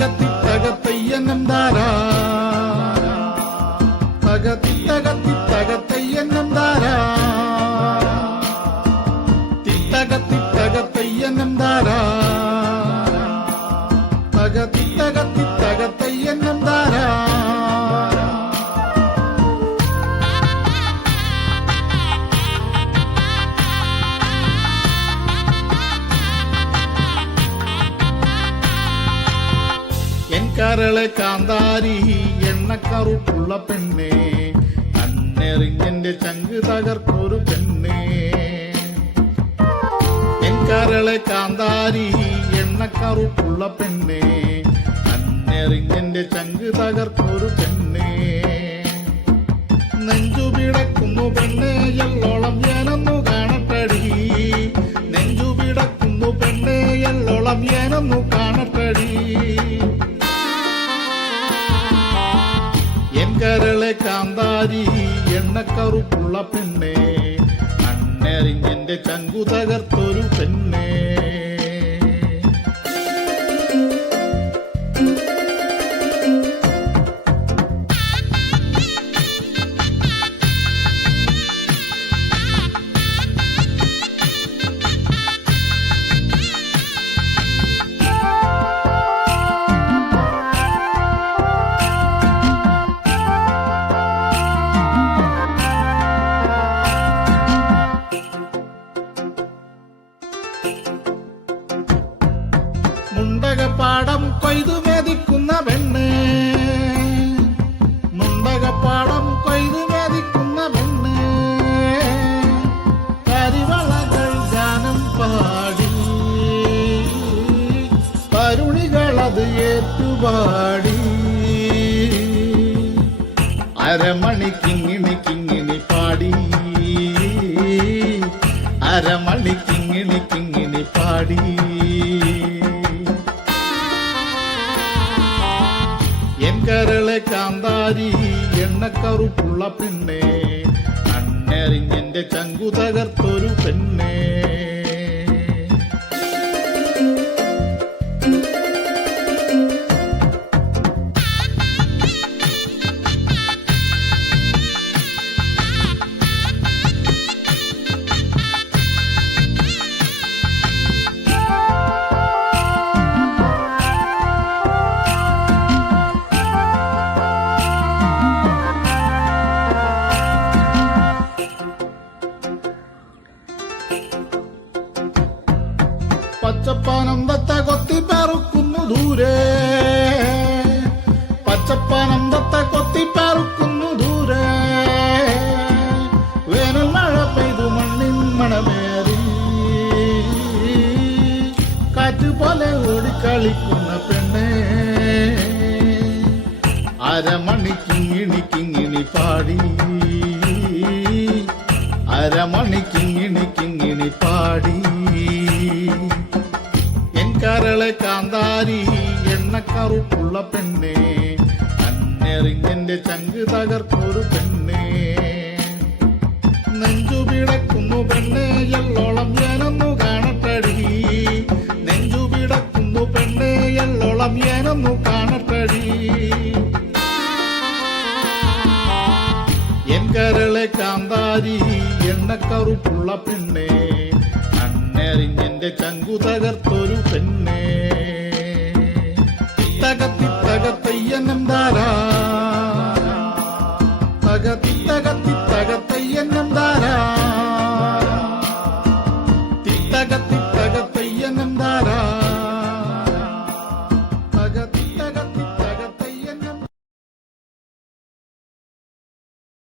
തകത്തിത്തകത്തയ്യനം ധാരാ തകത്തിത്തകത്തിത്തകത്തയ്യനം ധാരാ തിത്തകത്തിത്തകത്തയ്യനം ധാരാ തകത്തിത്തകത്തിത്തകത്തയ്യനം ധാരാ കരളെ കാന്താരി എണ്ണക്കറുപ്പുള്ള പെണ്ണേ കണ്ണെറിഞ്ഞെന്റെ ചങ്ക് തകർക്കൊരു പെണ്ണേ എൻ കരളെ കാന്താരി എണ്ണക്കറുപ്പുള്ള പെണ്ണേ കണ്ണെറിഞ്ഞെന്റെ ചങ്ക് തകർക്കൊരു പെണ്ണേ നെഞ്ചു പിടക്കുന്നു പെണ്ണേ എല്ലോളം ഞാനൊന്നു കാണട്ടടി നെഞ്ചു പിടക്കുന്നു പെണ്ണേ എല്ലോളം ഞാനൊന്നു കാണട്ടടി കരളെ കാന്താരി എണ്ണക്കറുപ്പുള്ള പെണ്ണേ കണ്ണെറിഞ്ഞെന്റെ ചങ്കു തകർത്തൊരു പെണ്ണേ മുണ്ടകപ്പാടം കൊയ്തു മെതിക്കുന്ന പെണ്ണ് മുണ്ടകപ്പാടം കൊയ്തു മെതിക്കുന്ന പെണ്ണ് കരിവളകൾ ഗാനം പാടി തരുണികളത് ഏറ്റുപാടി അരമണി കിങ്ങിണി കിങ്ങിണി പാടി അരമണി കിങ്ങിണി കിങ്ങിണി പാടി കരളെ കാന്താരി എണ്ണക്കറുപ്പുള്ള പെണ്ണേ കണ്ണെറിഞ്ഞെന്റെ ചങ്കു തകർത്തൊരു പെണ്ണേ പച്ചപ്പാനന്ദത്തെ കൊത്തിപ്പേറുക്കുന്നു ദൂരെ പച്ചപ്പാനന്ദത്തെ കൊത്തിപ്പേറുക്കുന്നു ദൂരെ വേനൽ മഴ പെയ്തു മണ്ണിൻ മണമേറി കാറ്റ് പോലെ ഓടിക്കളിക്കുന്ന പെണ്ണേ അരമണി കിങ്ങിണി കിങ്ങിണി പാടി അരമണി കിങ്ങിണി കിങ്ങിണി പാടി കരളെ കാന്താരി എണ്ണക്കറുപ്പുള്ള പെണ്ണേ കണ്ണെറിഞ്ഞെന്റെ ചങ്ക് തകർക്കൊരു പെണ്ണേ നെഞ്ചു പിടക്കുന്നു പെണ്ണേ എല്ലോളം ഞാനൊന്നു കാണട്ടടി നെഞ്ചു പിടക്കുന്നു പെണ്ണേ എല്ലോളം ഞാനൊന്നു കാണട്ടടി എൻ കരളെ കാന്താരി എണ്ണക്കറുപ്പുള്ള പെണ്ണേ കണ്ണെറിഞ്ഞെന്റെ ചങ്കു തകർത്തൊരു പെണ്ണേ